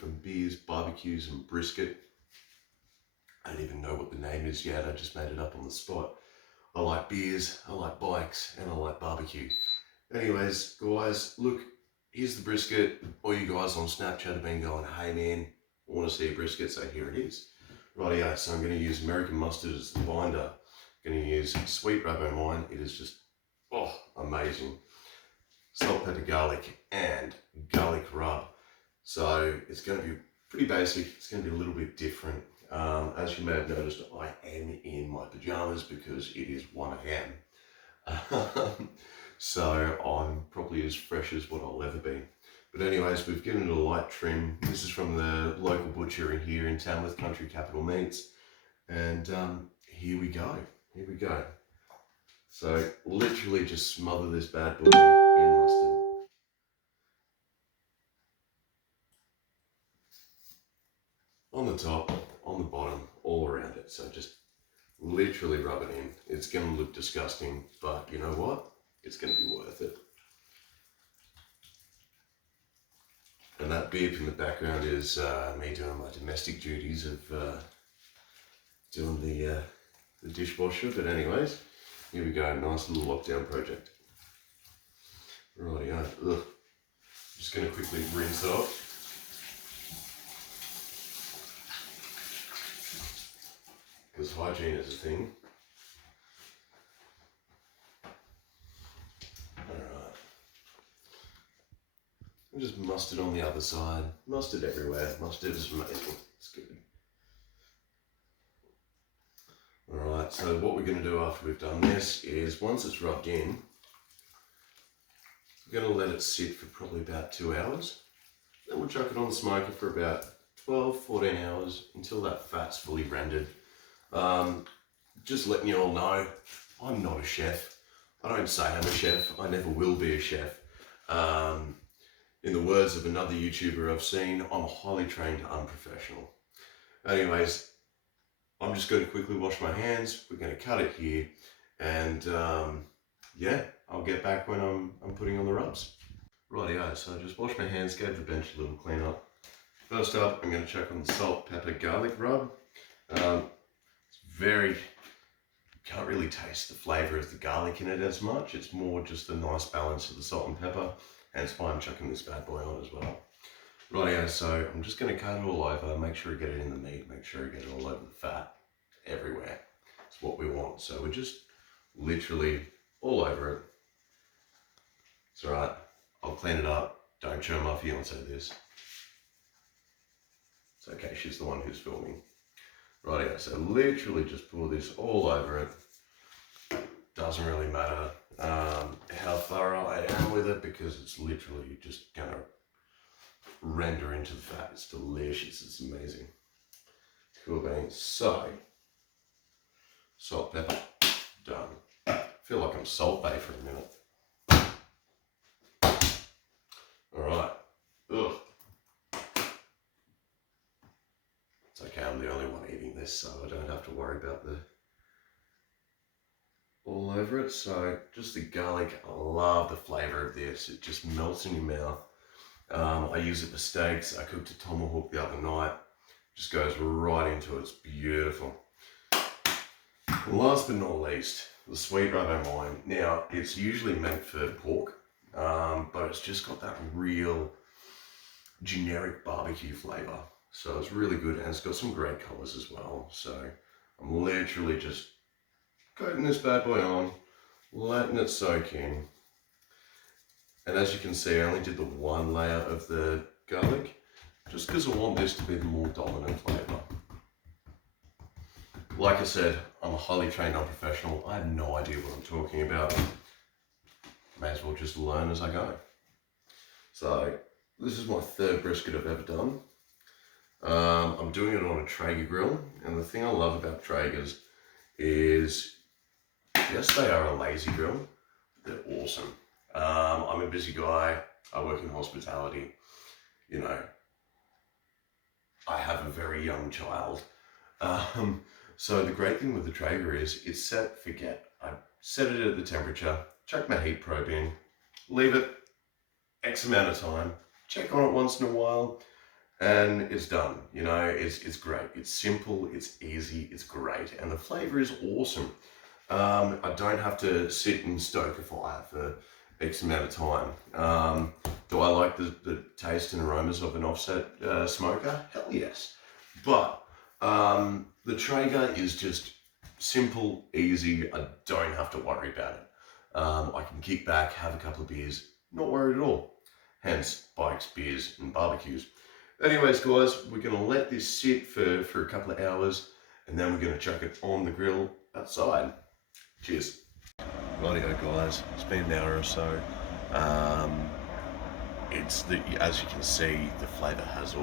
from beers, barbecues and brisket. I don't even know what the name is yet, I just made it up on the spot. I like beers, I like bikes, and I like barbecue. Anyways, guys, look, here's the brisket. All you guys on Snapchat have been going, hey man, I want to see a brisket, so here it is. Rightio, so I'm going to use American mustard as the binder. I'm going to use sweet rubber wine. It is just, oh, amazing. Salt, pepper, garlic, and garlic rub. So it's going to be pretty basic. It's going to be a little bit different. As you may have noticed, I am in my pajamas because it is 1 a.m. So I'm probably as fresh as what I'll ever be. But anyways, we've given it a light trim. This is from the local butcher here in Tamworth, Country Capital Meats. And here we go. Here we go. So literally just smother this bad boy in mustard. On the top, on the bottom, all around it. So just literally rub it in. It's going to look disgusting, but you know what? It's going to be worth it. And that beep in the background is me doing my domestic duties of doing the dishwasher. But anyways, here we go. Nice little lockdown project. Rightio. Ugh. Just going to quickly rinse it off. Because hygiene is a thing. Alright. And just mustard on the other side. Mustard everywhere. Mustard is amazing. It's good. Alright, so what we're going to do after we've done this is, once it's rubbed in, we're going to let it sit for probably about 2 hours. Then we'll chuck it on the smoker for about 12-14 hours until that fat's fully rendered. Just letting you all know, I'm not a chef. I don't say I'm a chef. I never will be a chef. In the words of another YouTuber I've seen, I'm a highly trained unprofessional. Anyways, I'm just going to quickly wash my hands. We're going to cut it here, and yeah, I'll get back when I'm putting on the rubs. Rightio, so I just washed my hands, gave the bench a little clean up. First up, I'm going to check on the salt, pepper, garlic rub. You can't really taste the flavour of the garlic in it as much. It's more just the nice balance of the salt and pepper, hence why I'm chucking this bad boy on as well. Rightio, so I'm just going to cut it all over, make sure I get it in the meat, make sure I get it all over the fat, everywhere. It's what we want. So we're just literally all over it. It's alright, I'll clean it up. Don't show my fiance this. It's okay, she's the one who's filming. Rightio, so literally just pour this all over it. Doesn't really matter how thorough I am with it, because it's literally just going to render into the fat. It's delicious, it's amazing. Cool beans. So, salt, pepper, done. I feel like I'm Salt Bay for a minute. Alright. Ugh. It's okay, I'm the only one eating this, so I don't have to worry about the all over it. So just the garlic, I love the flavour of this. It just melts in your mouth. I use it for steaks. I cooked a tomahawk the other night. Just goes right into it. It's beautiful. And last but not least, the sweet rubber wine. Now, it's usually meant for pork, but it's just got that real generic barbecue flavour. So it's really good, and it's got some great colours as well. So I'm literally just coating this bad boy on, letting it soak in. And as you can see, I only did the one layer of the garlic, just because I want this to be the more dominant flavour. Like I said, I'm a highly trained unprofessional. I have no idea what I'm talking about. May as well just learn as I go. So this is my third brisket I've ever done. I'm doing it on a Traeger grill, and the thing I love about Traegers is, yes, they are a lazy grill, but they're awesome. I'm a busy guy, I work in hospitality, you know, I have a very young child. So the great thing with the Traeger is it's set, forget. I set it at the temperature, chuck my heat probe in, leave it X amount of time, check on it once in a while, and it's done. You know, it's great. It's simple, it's easy, it's great, and the flavor is awesome. I don't have to sit and stoke a fire for X amount of time. Do I like the taste and aromas of an offset smoker? Hell yes. But the Traeger is just simple, easy. I don't have to worry about it. I can kick back, have a couple of beers, not worried at all. Hence, bikes, beers, and barbecues. Anyways, guys, we're going to let this sit for a couple of hours, and then we're going to chuck it on the grill outside. Cheers. Rightio, guys, it's been an hour or so. As you can see, the flavour has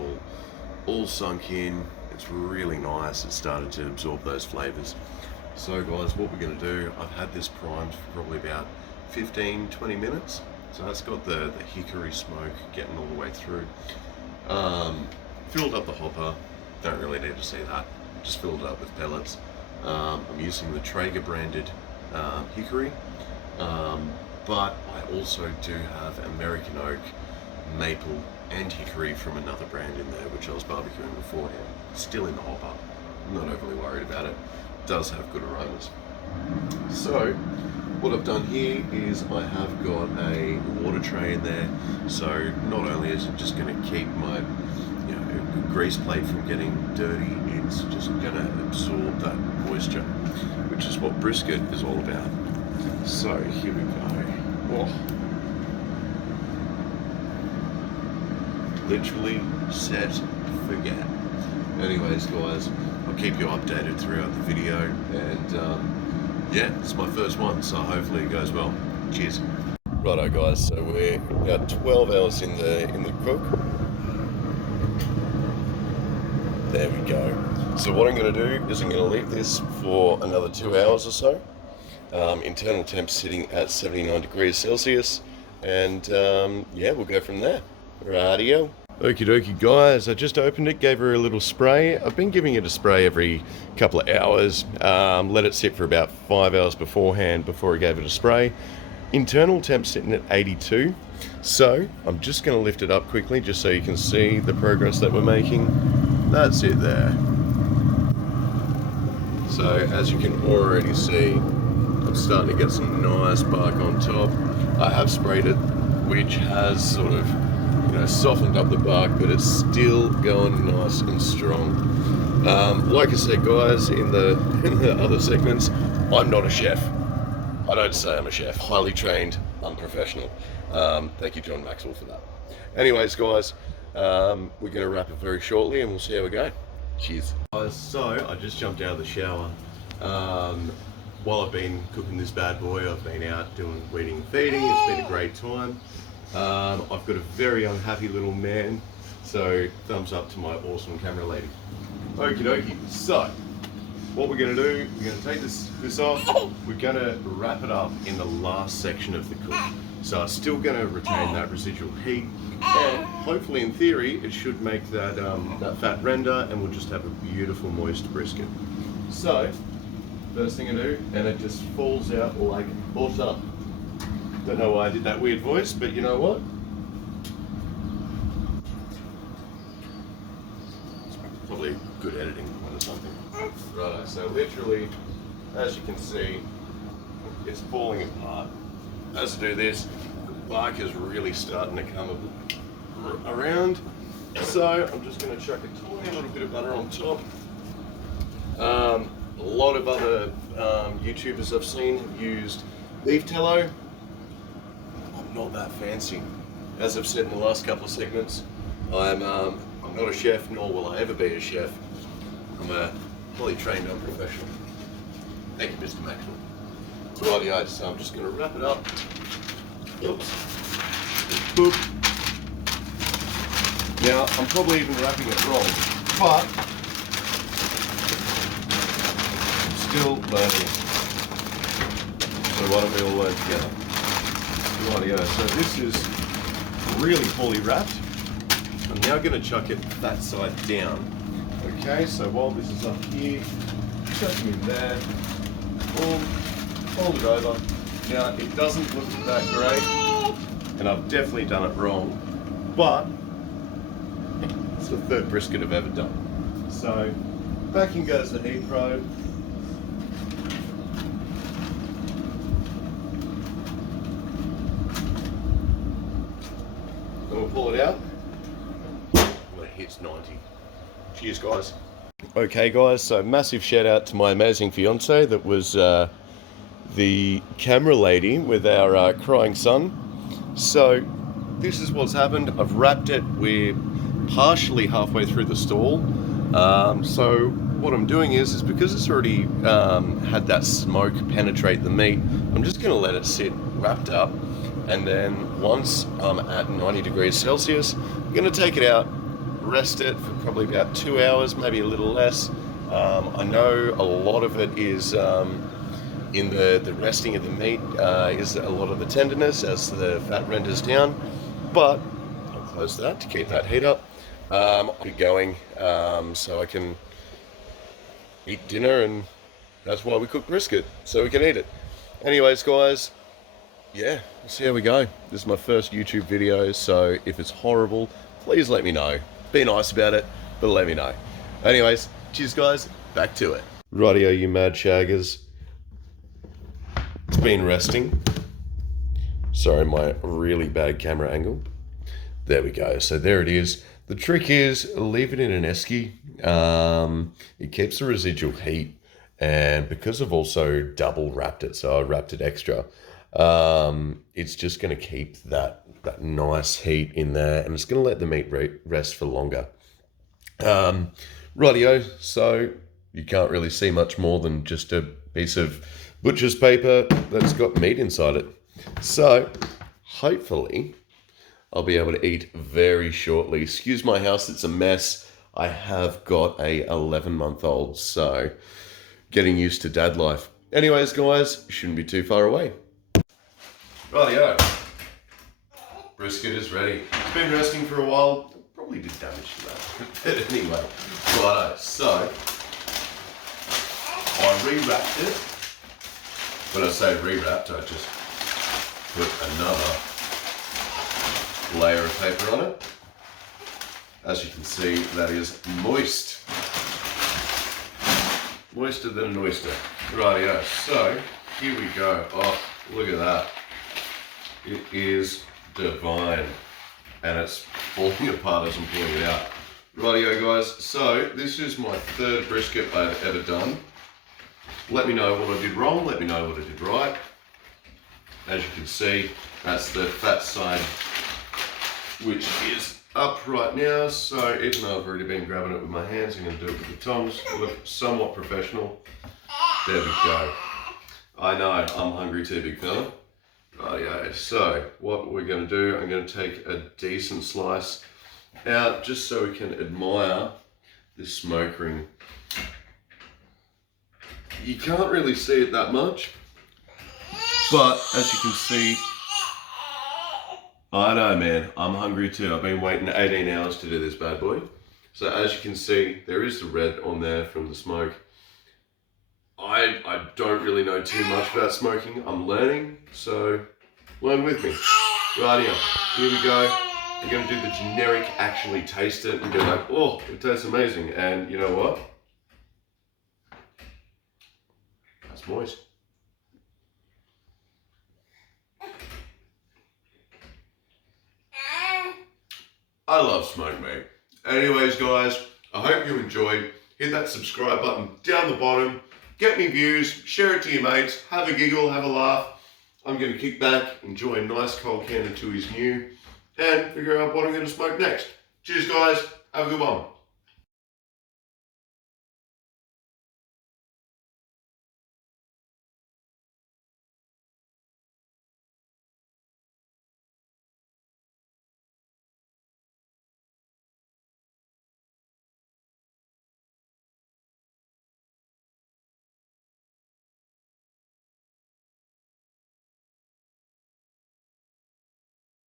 all sunk in. It's really nice. It started to absorb those flavours. So guys, what we're going to do, I've had this primed for probably about 15-20 minutes. So that's got the hickory smoke getting all the way through. Filled up the hopper. Don't really need to see that. Just filled it up with pellets. I'm using the Traeger branded hickory, but I also do have American oak, maple and hickory from another brand in there, which I was barbecuing beforehand. Still in the hopper. I'm not overly worried about it. Does have good aromas. So what I've done here is I have got a water tray in there, so not only is it just going to keep my grease plate from getting dirty, it's just going to absorb that moisture, which is what brisket is all about. So here we go. Oh. Literally set, forget. Anyways, guys, I'll keep you updated throughout the video, and yeah, it's my first one, so hopefully it goes well. Cheers. Righto, guys, so we're about 12 hours in the cook. There we go. So what I'm going to do is I'm going to leave this for another 2 hours or so. Internal temp sitting at 79 degrees Celsius, and yeah, we'll go from there. Rightio. Okie dokie, guys, I just opened it, gave her a little spray. I've been giving it a spray every couple of hours. Let it sit for about 5 hours beforehand before I gave it a spray. Internal temp sitting at 82. So I'm just going to lift it up quickly just so you can see the progress that we're making. That's it there. So as you can already see, I'm starting to get some nice bark on top. I have sprayed it, which has sort of softened up the bark, but it's still going nice and strong. Like I said, guys, in the other segments, I'm not a chef. I don't say I'm a chef. Highly trained, unprofessional. Thank you, John Maxwell, for that. Anyways, guys, we're going to wrap it very shortly, and we'll see how we go. Cheers. Guys, so I just jumped out of the shower. While I've been cooking this bad boy, I've been out doing weeding and feeding. It's been a great time. I've got a very unhappy little man, so thumbs up to my awesome camera lady. Okie dokie. So what we're going to do, we're going to take this off. We're going to wrap it up in the last section of the cook. So it's still going to retain that residual heat, and hopefully, in theory, it should make that fat render, and we'll just have a beautiful moist brisket. So first thing I do, and it just falls out like butter. Don't know why I did that weird voice, but you know what? It's probably good editing or something. Righto, so literally, as you can see, it's falling apart. As I do this, the bark is really starting to come around. So I'm just going to chuck a tiny little bit of butter on top. A lot of other YouTubers I've seen have used beef tallow. I'm not that fancy. As I've said in the last couple of segments, I'm not a chef, nor will I ever be a chef. I'm a fully trained unprofessional. Thank you, Mr. Maxwell. Rightio, so I'm just going to wrap it up. Oops. Boop. Now, I'm probably even wrapping it wrong, but I'm still learning. So why don't we all learn together? Rightio, so this is really poorly wrapped. I'm now going to chuck it that side down. Okay, so while this is up here, chuck them in there. Boom. Fold it over. Now, it doesn't look that great, and I've definitely done it wrong, but It's the third brisket I've ever done. So back in goes the heat probe. And we'll pull it out when it hits 90. Cheers, guys. Okay, guys, so massive shout out to my amazing fiance that was the camera lady with our crying son. So this is what's happened. I've wrapped it. We're partially halfway through the stall. So what I'm doing is because it's already had that smoke penetrate the meat, I'm just going to let it sit wrapped up. And then once I'm at 90 degrees Celsius, I'm going to take it out, rest it for probably about 2 hours, maybe a little less. I know a lot of it is in the resting of the meat is a lot of the tenderness as the fat renders down, but I'll close that to keep that heat up. I'll be going so I can eat dinner, and that's why we cook brisket, so we can eat it. Anyways, guys, yeah, we'll see how we go. This is my first YouTube video, so if it's horrible, please let me know. Be nice about it, but let me know. Anyways, cheers, guys. Back to it. Rightio, you mad shaggers. It's been resting. Sorry, my really bad camera angle. There we go. So there it is. The trick is leave it in an esky. It keeps the residual heat, and because I've also double wrapped it, so I wrapped it extra, it's just going to keep that nice heat in there, and it's going to let the meat rest for longer. Rightio, so you can't really see much more than just a piece of butcher's paper that's got meat inside it. So hopefully I'll be able to eat very shortly. Excuse my house, it's a mess. I have got a 11-month-old, so getting used to dad life. Anyways, guys, shouldn't be too far away. Rightio. Brisket is ready. It's been resting for a while. Probably did damage to that. But anyway, righto. So I re-wrapped it. When I say re-wrapped, I just put another layer of paper on it. As you can see, that is moist. Moister than an oyster. Rightio. So here we go. Oh, look at that. It is divine, and it's falling apart as I'm pulling it out. Rightio, guys, so this is my third brisket I've ever done. Let me know what I did wrong, let me know what I did right. As you can see, that's the fat side, which is up right now, so even though I've already been grabbing it with my hands, I'm going to do it with the tongs. Look somewhat professional. There we go. I know, I'm hungry too, big fella. Rightio, so what we're going to do, I'm going to take a decent slice out just so we can admire this smoke ring. You can't really see it that much, but as you can see, I know, man, I'm hungry too. I've been waiting 18 hours to do this bad boy. So as you can see, there is the red on there from the smoke. I don't really know too much about smoking. I'm learning, so learn with me. Rightio, here we go. I'm going to do the generic, actually taste it and be like, oh, it tastes amazing. And you know what? That's moist. I love smoked meat. Anyways, guys, I hope you enjoyed. Hit that subscribe button down the bottom. Get me views, share it to your mates, have a giggle, have a laugh. I'm going to kick back, enjoy a nice cold can until he's new, and figure out what I'm going to smoke next. Cheers, guys. Have a good one.